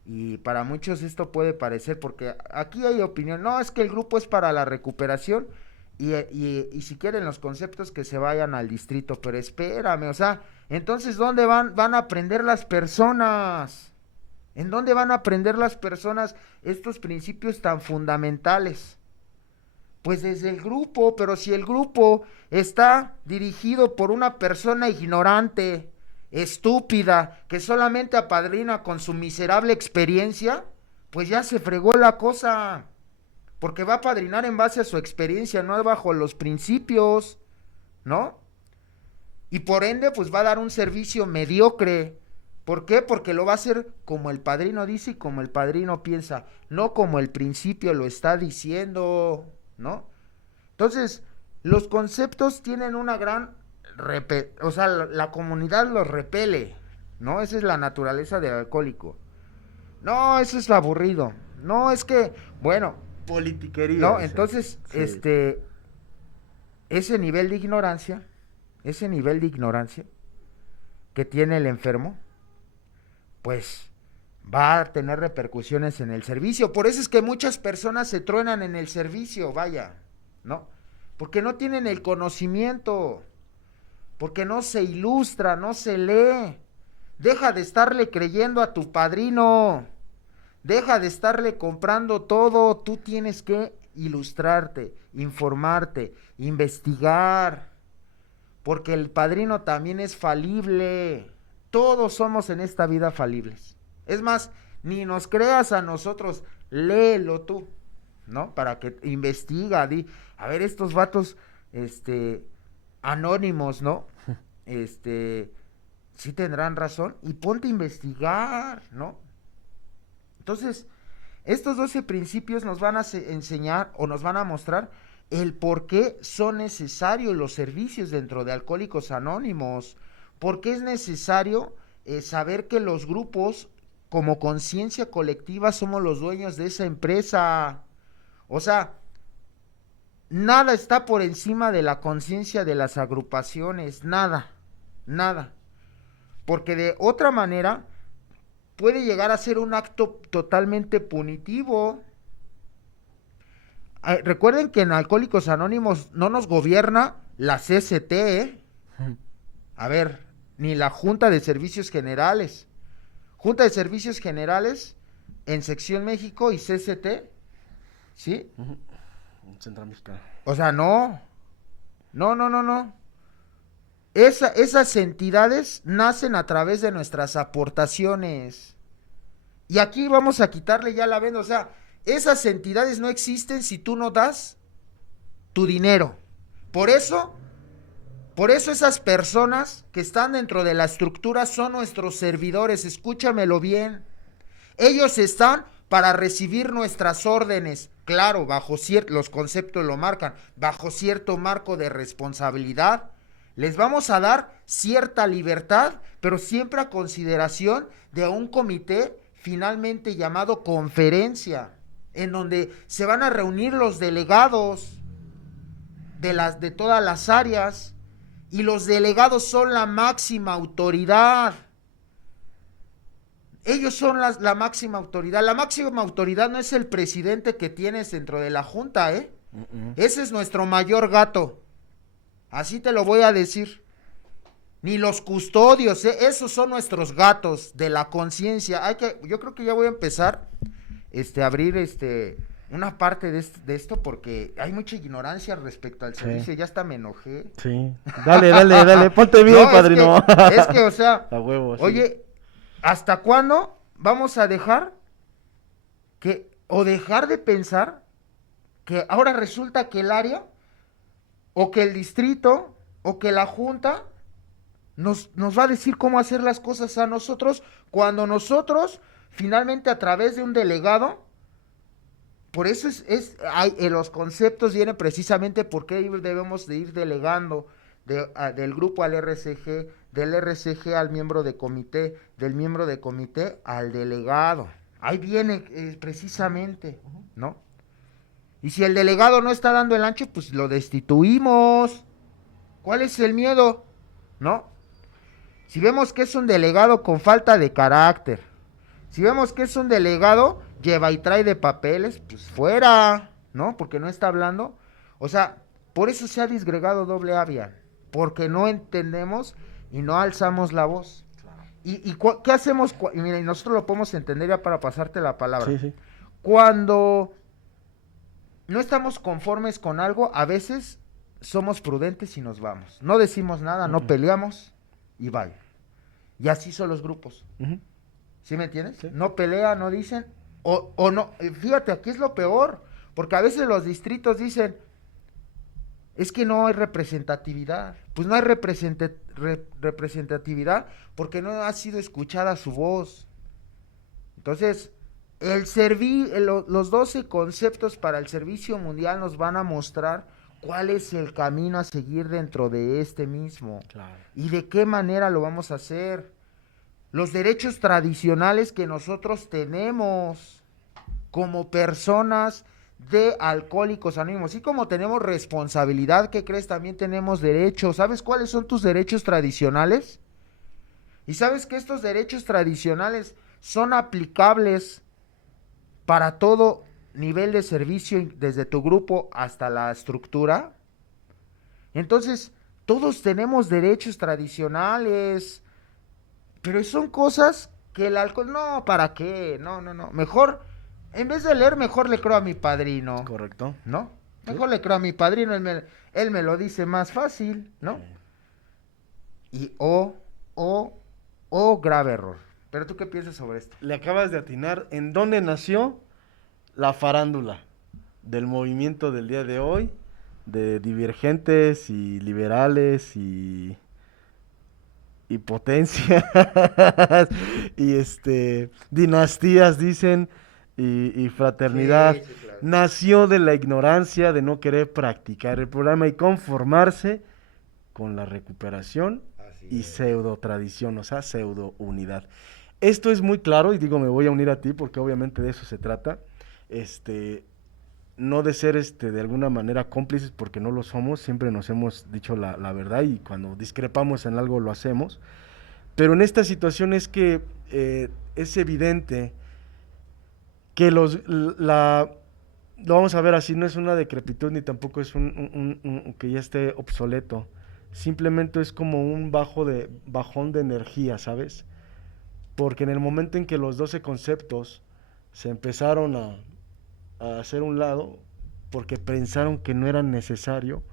Y para muchos esto puede parecer, porque aquí hay opinión, no, es que el grupo es para la recuperación y si quieren los conceptos que se vayan al distrito, pero espérame, o sea, entonces ¿dónde van a aprender las personas? ¿En dónde van a aprender las personas estos principios tan fundamentales? Pues desde el grupo, pero si el grupo está dirigido por una persona ignorante, estúpida, que solamente apadrina con su miserable experiencia, pues ya se fregó la cosa, porque va a apadrinar en base a su experiencia, no bajo los principios, ¿no? Y por ende, pues va a dar un servicio mediocre. ¿Por qué? Porque lo va a hacer como el padrino dice y como el padrino piensa, no como el principio lo está diciendo, ¿no? Entonces, los conceptos tienen una gran o sea, la comunidad los repele, ¿no? Esa es la naturaleza del alcohólico. No, eso es aburrido. No, es que, bueno, Politiquería, no, dicen. entonces, Sí. ese nivel de ignorancia que tiene el enfermo, pues va a tener repercusiones en el servicio. Por eso es que muchas personas se truenan en el servicio, vaya, ¿no? Porque no tienen el conocimiento, porque no se ilustra, no se lee. Deja de estarle creyendo a tu padrino, deja de estarle comprando todo, tú tienes que ilustrarte, informarte, investigar, porque el padrino también es falible. Todos somos en esta vida falibles. Es más, ni nos creas a nosotros, léelo tú, ¿no? Para que investiga, a ver, estos vatos, anónimos, ¿no? Sí tendrán razón, y ponte a investigar, ¿no? Entonces, estos 12 principios nos van a enseñar o nos van a mostrar el por qué son necesarios los servicios dentro de Alcohólicos Anónimos, por qué es necesario saber que los grupos, como conciencia colectiva, somos los dueños de esa empresa. O sea, nada está por encima de la conciencia de las agrupaciones, nada, nada. Porque de otra manera puede llegar a ser un acto totalmente punitivo. Recuerden que en Alcohólicos Anónimos no nos gobierna la CCT, ¿eh? A ver, ni la Junta de Servicios Generales. Junta de Servicios Generales en Sección México y CCT, ¿sí? Central Mexicana. O sea, no. No. Esas entidades nacen a través de nuestras aportaciones. Y aquí vamos a quitarle ya la venda. O sea, esas entidades no existen si tú no das tu dinero. Por eso esas personas que están dentro de la estructura son nuestros servidores. Escúchamelo bien. Ellos están para recibir nuestras órdenes. Claro, bajo los conceptos lo marcan, bajo cierto marco de responsabilidad. Les vamos a dar cierta libertad, pero siempre a consideración de un comité finalmente llamado conferencia, en donde se van a reunir los delegados de todas las áreas, y los delegados son la máxima autoridad. Ellos son la máxima autoridad. La máxima autoridad no es el presidente que tienes dentro de la junta, ¿eh? Ese es nuestro mayor gato. Así te lo voy a decir. Ni los custodios, esos son nuestros gatos de la conciencia. Yo creo que ya voy a empezar, a abrir, una parte de esto porque hay mucha ignorancia respecto al servicio. Sí, Ya hasta me enojé. sí. Dale, ponte bien, No, padrino. o sea, A huevo, sí. oye, ¿hasta cuándo vamos a dejar o dejar de pensar que ahora resulta que el área, o que el distrito, o que la junta nos va a decir cómo hacer las cosas a nosotros, cuando nosotros, finalmente a través de un delegado, por eso los conceptos vienen precisamente porque debemos de ir delegando del grupo al RCG, del RCG al miembro de comité, del miembro de comité al delegado. Ahí viene precisamente, ¿no? Y si el delegado no está dando el ancho, pues lo destituimos. ¿Cuál es el miedo? ¿No? Si vemos que es un delegado con falta de carácter, si vemos que es un delegado lleva y trae de papeles, pues fuera, ¿no? Porque no está hablando. O sea, por eso se ha disgregado doble avia, porque no entendemos y no alzamos la voz. ¿Qué hacemos? Y mira, y nosotros lo podemos entender ya para pasarte la palabra. Sí, sí. Cuando no estamos conformes con algo, a veces somos prudentes y nos vamos. No decimos nada, no peleamos y vaya. Y así son los grupos. ¿Sí me entiendes? Sí. No pelean, no dicen, o no. Fíjate, aquí es lo peor, porque a veces los distritos dicen, es que no hay representatividad. Pues no hay representatividad porque no ha sido escuchada su voz. Entonces, los 12 conceptos para el servicio mundial nos van a mostrar cuál es el camino a seguir dentro de este mismo. Claro. Y de qué manera lo vamos a hacer. Los derechos tradicionales que nosotros tenemos como personas de Alcohólicos Anónimos. Y como tenemos responsabilidad, ¿qué crees? También tenemos derechos. ¿Sabes cuáles son tus derechos tradicionales? Y sabes que estos derechos tradicionales son aplicables para todo nivel de servicio, desde tu grupo hasta la estructura. Entonces, todos tenemos derechos tradicionales, pero son cosas que el alcohol, no, ¿para qué? No. Mejor, en vez de leer, mejor le creo a mi padrino. Correcto. ¿No? Sí. Mejor le creo a mi padrino, él me lo dice más fácil, ¿no? Sí. Y grave error. ¿Pero tú qué piensas sobre esto? Le acabas de atinar en dónde nació la farándula del movimiento del día de hoy, de divergentes y liberales y potencias y dinastías dicen y fraternidad. Sí, claro. Nació de la ignorancia, de no querer practicar el programa y conformarse con la recuperación y pseudo tradición, o sea, pseudo unidad. Esto es muy claro y digo, me voy a unir a ti porque obviamente de eso se trata. No de ser de alguna manera cómplices porque no lo somos, siempre nos hemos dicho la verdad y cuando discrepamos en algo lo hacemos, pero en esta situación es que es evidente que lo vamos a ver así, no es una decrepitud ni tampoco es un que ya esté obsoleto, simplemente es como un bajón de energía, ¿sabes? Porque en el momento en que los 12 conceptos se empezaron a hacer un lado porque pensaron que no era necesario.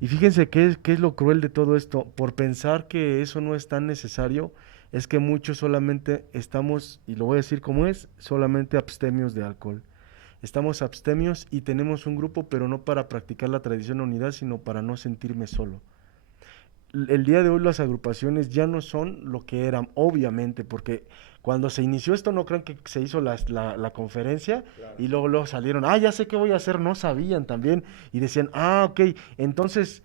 Y fíjense qué es lo cruel de todo esto. Por pensar que eso no es tan necesario, es que muchos solamente estamos, y lo voy a decir como es, solamente abstemios de alcohol. Estamos abstemios y tenemos un grupo, pero no para practicar la tradición de unidad, sino para no sentirme solo. El día de hoy las agrupaciones ya no son lo que eran, obviamente, porque cuando se inició esto no crean que se hizo la conferencia, claro, y luego salieron, ya sé qué voy a hacer, no sabían también, y decían, ok, entonces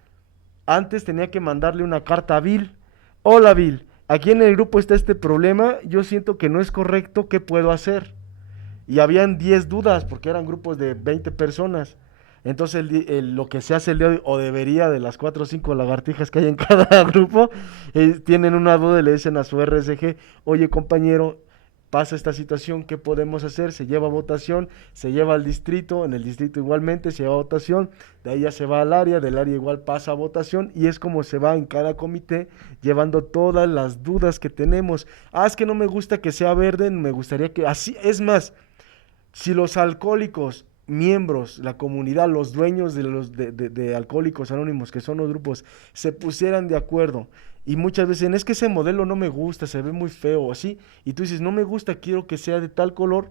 antes tenía que mandarle una carta a Bill, hola Bill, aquí en el grupo está este problema, yo siento que no es correcto, ¿qué puedo hacer? Y habían 10 dudas, porque eran grupos de 20 personas. Entonces lo que se hace el día de hoy, o debería, de las 4 o 5 lagartijas que hay en cada grupo, tienen una duda y le dicen a su RSG, oye compañero, pasa esta situación, ¿qué podemos hacer? Se lleva a votación, se lleva al distrito, en el distrito igualmente se lleva a votación, de ahí ya se va al área, del área igual pasa a votación, y es como se va en cada comité llevando todas las dudas que tenemos. Es que no me gusta que sea verde, me gustaría que así, es más, si los alcohólicos, miembros, la comunidad, los dueños de los de Alcohólicos Anónimos, que son los grupos, se pusieran de acuerdo, y muchas veces es que ese modelo no me gusta, se ve muy feo, así, y tú dices, no me gusta, quiero que sea de tal color,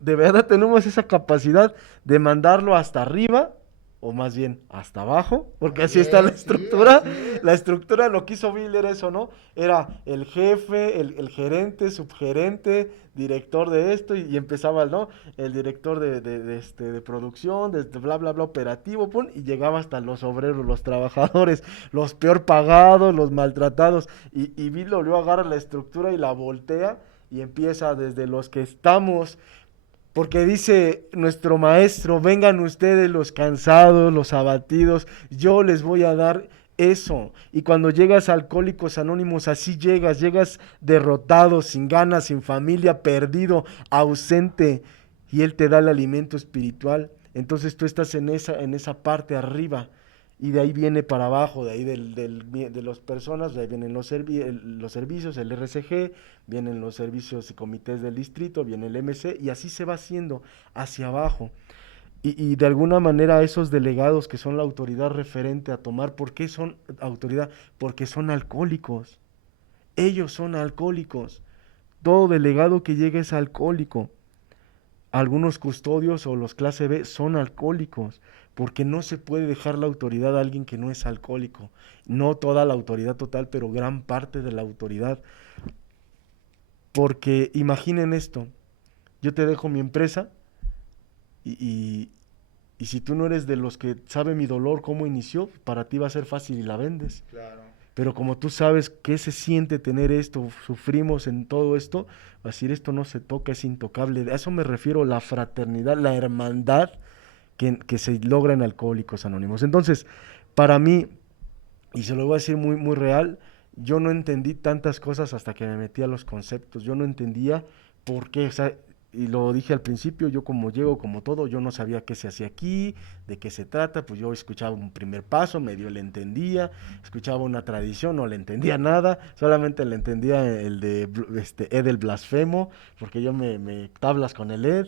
de verdad tenemos esa capacidad de mandarlo hasta arriba, o más bien hasta abajo, porque Así así está la es, sí, estructura. así es. La estructura, lo que hizo Bill era eso, ¿no? Era el jefe, el gerente, subgerente, director de esto, y empezaba, ¿no? El director de producción, de bla, bla, bla, operativo, pum, y llegaba hasta los obreros, los trabajadores, los peor pagados, los maltratados, y Bill luego agarra la estructura y la voltea, y empieza desde los que estamos, porque dice nuestro maestro, vengan ustedes los cansados, los abatidos, yo les voy a dar eso. Y cuando llegas a Alcohólicos Anónimos, así llegas derrotado, sin ganas, sin familia, perdido, ausente, y Él te da el alimento espiritual. Entonces tú estás en esa parte arriba, y de ahí viene para abajo, de ahí de las personas, de ahí vienen los servicios, el RCG, vienen los servicios y comités del distrito, viene el MC, y así se va haciendo hacia abajo. Y de alguna manera esos delegados que son la autoridad referente a tomar, ¿por qué son autoridad? Porque son alcohólicos. Ellos son alcohólicos. Todo delegado que llega es alcohólico. Algunos custodios o los clase B son alcohólicos, porque no se puede dejar la autoridad a alguien que no es alcohólico. No toda la autoridad total, pero gran parte de la autoridad. Porque imaginen esto, yo te dejo mi empresa y, y, y si tú no eres de los que sabe mi dolor, cómo inició, para ti va a ser fácil y la vendes. Claro. Pero como tú sabes qué se siente tener esto, sufrimos en todo esto, vas a decir, esto no se toca, es intocable. A eso me refiero, la fraternidad, la hermandad que se logra en Alcohólicos Anónimos. Entonces, para mí, y se lo voy a decir muy, muy real, yo no entendí tantas cosas hasta que me metí a los conceptos. Yo no entendía por qué, o sea, y lo dije al principio, yo como llego, como todo, yo no sabía qué se hacía aquí, de qué se trata, pues yo escuchaba un primer paso, medio le entendía, escuchaba una tradición, no le entendía nada, solamente le entendía el de Ed el blasfemo, porque yo me tablas con el Ed,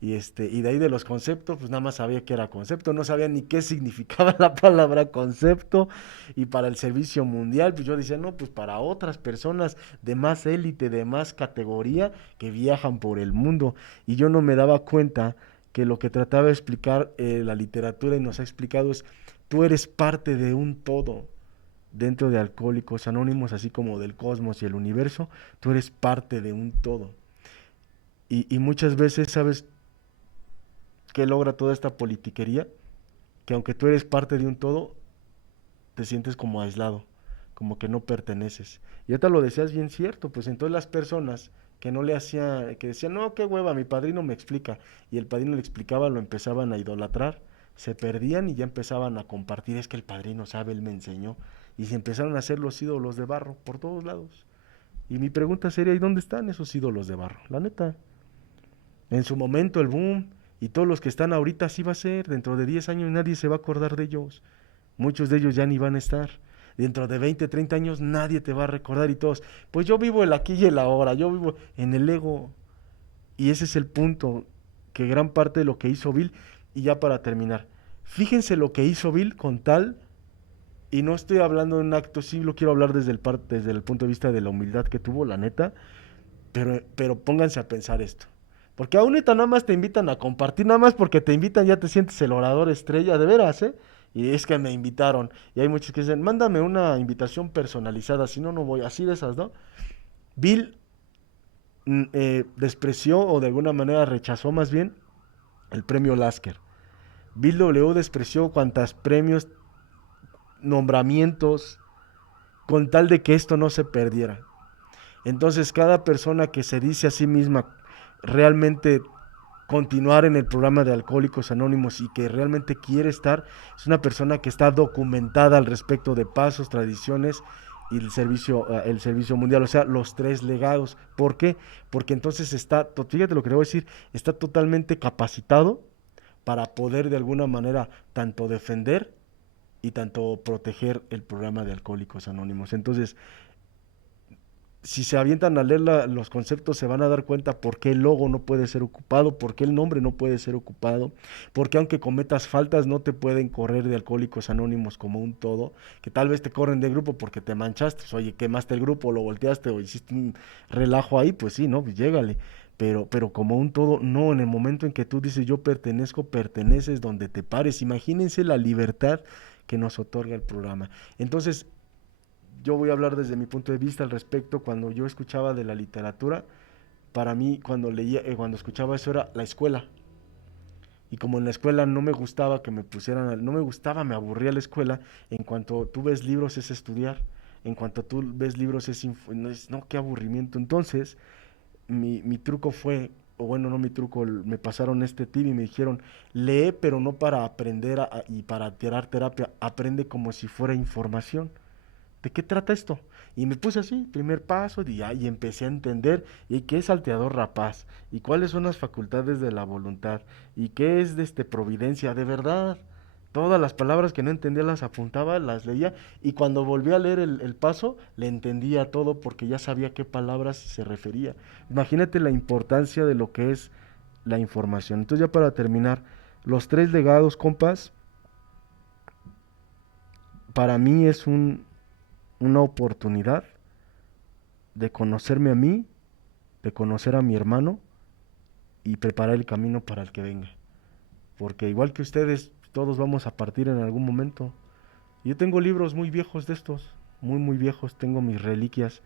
y de ahí de los conceptos, pues nada más sabía que era concepto, no sabía ni qué significaba la palabra concepto, y para el servicio mundial, pues yo decía, no, pues para otras personas de más élite, de más categoría, que viajan por el mundo, y yo no me daba cuenta que lo que trataba de explicar la literatura y nos ha explicado es, tú eres parte de un todo, dentro de Alcohólicos Anónimos, así como del cosmos y el universo, tú eres parte de un todo. Y muchas veces, ¿sabes qué logra toda esta politiquería? Que aunque tú eres parte de un todo, te sientes como aislado, como que no perteneces. Y ahorita lo decías bien cierto, pues entonces las personas que no le hacían, que decían, no, qué hueva, mi padrino me explica, y el padrino le explicaba, lo empezaban a idolatrar, se perdían y ya empezaban a compartir, es que el padrino sabe, él me enseñó, y se empezaron a hacer los ídolos de barro por todos lados. Y mi pregunta sería, ¿y dónde están esos ídolos de barro? La neta, en su momento el boom, y todos los que están ahorita así va a ser, dentro de 10 años nadie se va a acordar de ellos, muchos de ellos ya ni van a estar, dentro de 20, 30 años nadie te va a recordar y todos, pues yo vivo el aquí y el ahora, yo vivo en el ego, y ese es el punto, que gran parte de lo que hizo Bill, y ya para terminar, fíjense lo que hizo Bill con tal, y no estoy hablando de un acto, sí lo quiero hablar desde el punto de vista de la humildad que tuvo, la neta, pero pónganse a pensar esto. Porque ahorita nada más te invitan a compartir, nada más porque te invitan ya te sientes el orador estrella, de veras, ¿eh? Y es que me invitaron. Y hay muchos que dicen, mándame una invitación personalizada, si no, no voy. Así de esas, ¿no? Bill despreció o de alguna manera rechazó más bien el premio Lasker. Bill W. despreció cuantas premios, nombramientos, con tal de que esto no se perdiera. Entonces cada persona que se dice a sí misma realmente continuar en el programa de Alcohólicos Anónimos y que realmente quiere estar, es una persona que está documentada al respecto de pasos, tradiciones, y el servicio mundial, o sea, los tres legados. ¿Por qué? Porque entonces fíjate lo que le voy a decir, está totalmente capacitado para poder de alguna manera tanto defender y tanto proteger el programa de Alcohólicos Anónimos. Entonces, si se avientan a leer los conceptos, se van a dar cuenta por qué el logo no puede ser ocupado, por qué el nombre no puede ser ocupado, por qué aunque cometas faltas no te pueden correr de Alcohólicos Anónimos como un todo, que tal vez te corren de grupo porque te manchaste, pues, oye, quemaste el grupo, lo volteaste o hiciste un relajo ahí, pues sí, ¿no? Pues llégale. Pero como un todo, no, en el momento en que tú dices yo pertenezco, perteneces donde te pares. Imagínense la libertad que nos otorga el programa. Entonces, yo voy a hablar desde mi punto de vista al respecto. Cuando yo escuchaba de la literatura, para mí cuando leía, cuando escuchaba eso era la escuela. Y como en la escuela no me gustaba que me pusieran, no me gustaba, me aburría la escuela. En cuanto tú ves libros es estudiar. En cuanto tú ves libros no, qué aburrimiento. Entonces, mi truco fue, o bueno, no mi truco, me pasaron este tip y me dijeron, lee pero no para aprender y para tirar terapia, aprende como si fuera información. ¿De qué trata esto? Y me puse así, primer paso, y empecé a entender y qué es salteador rapaz, y cuáles son las facultades de la voluntad, y qué es providencia, de verdad. Todas las palabras que no entendía las apuntaba, las leía, y cuando volví a leer el paso, le entendía todo porque ya sabía qué palabras se refería. Imagínate la importancia de lo que es la información. Entonces ya para terminar, los tres legados, compas, para mí es una oportunidad de conocerme a mí, de conocer a mi hermano y preparar el camino para el que venga. Porque igual que ustedes, todos vamos a partir en algún momento. Yo tengo libros muy viejos de estos, muy muy viejos, tengo mis reliquias.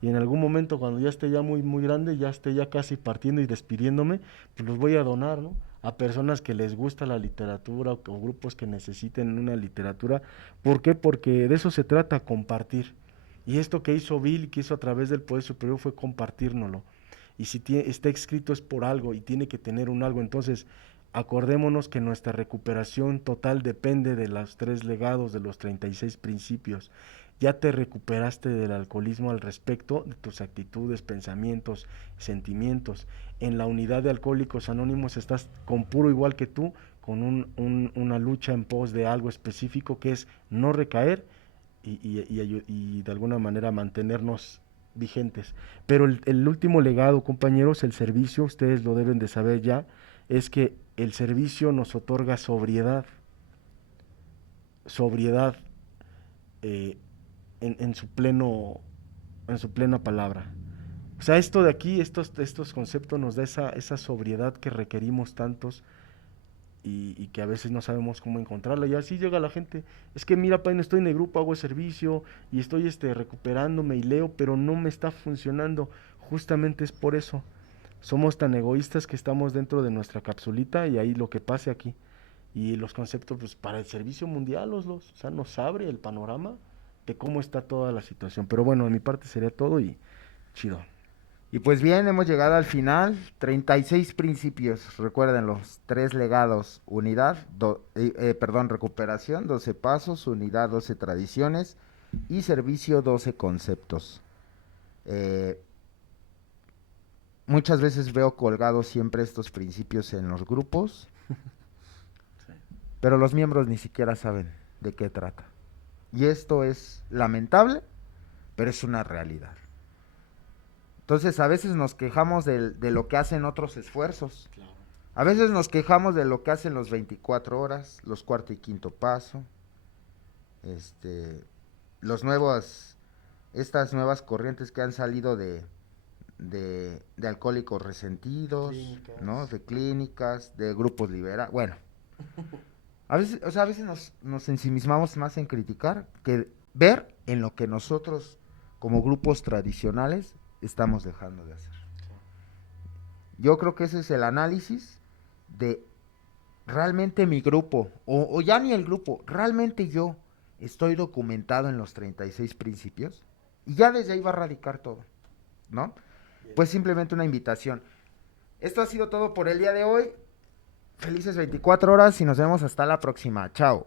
Y en algún momento cuando ya esté ya muy muy grande, ya esté ya casi partiendo y despidiéndome, pues los voy a donar, ¿no? A personas que les gusta la literatura o grupos que necesiten una literatura. ¿Por qué? Porque de eso se trata, compartir. Y esto que hizo Bill, que hizo a través del Poder Superior, fue compartírnoslo. Y si está escrito es por algo y tiene que tener un algo. Entonces, acordémonos que nuestra recuperación total depende de los tres legados, de los 36 principios. Ya te recuperaste del alcoholismo al respecto de tus actitudes, pensamientos, sentimientos. En la unidad de Alcohólicos Anónimos estás con puro igual que tú, con una lucha en pos de algo específico que es no recaer y de alguna manera mantenernos vigentes. Pero el último legado, compañeros, el servicio, ustedes lo deben de saber ya, es que el servicio nos otorga sobriedad eh, en su en su plena palabra. O sea, esto de aquí, estos conceptos nos da esa sobriedad que requerimos tantos y que a veces no sabemos cómo encontrarla. Y así llega la gente. Es que mira, Pain, estoy en el grupo, hago servicio y estoy recuperándome y leo, pero no me está funcionando. Justamente es por eso. Somos tan egoístas que estamos dentro de nuestra capsulita y ahí lo que pase aquí. Y los conceptos, pues para el servicio mundial, o sea, nos abre el panorama de cómo está toda la situación. Pero bueno, de mi parte sería todo y chido. Y pues bien, hemos llegado al final. 36 principios, recuérdenlos. Tres legados, unidad, perdón, recuperación, 12 pasos, unidad, 12 tradiciones y servicio, 12 conceptos. Eh, Muchas veces veo colgados siempre estos principios en los grupos, Sí. pero los miembros ni siquiera saben de qué trata. Y esto es lamentable, pero es una realidad. Entonces a veces nos quejamos de lo que hacen otros esfuerzos. Claro. A veces nos quejamos de lo que hacen los 24 horas, los cuarto y quinto paso, este, los nuevos, estas nuevas corrientes que han salido de alcohólicos resentidos, Clínicas. ¿no? De clínicas, de grupos liberales. Bueno, a veces, o sea, a veces nos ensimismamos más en criticar que ver en lo que nosotros, como grupos tradicionales, estamos dejando de hacer. Yo creo que ese es el análisis de realmente mi grupo, o ya ni el grupo, realmente yo estoy documentado en los 36 principios, y ya desde ahí va a radicar todo, ¿no? Bien. Pues simplemente una invitación. Esto ha sido todo por el día de hoy. Felices 24 horas y nos vemos hasta la próxima. Chao.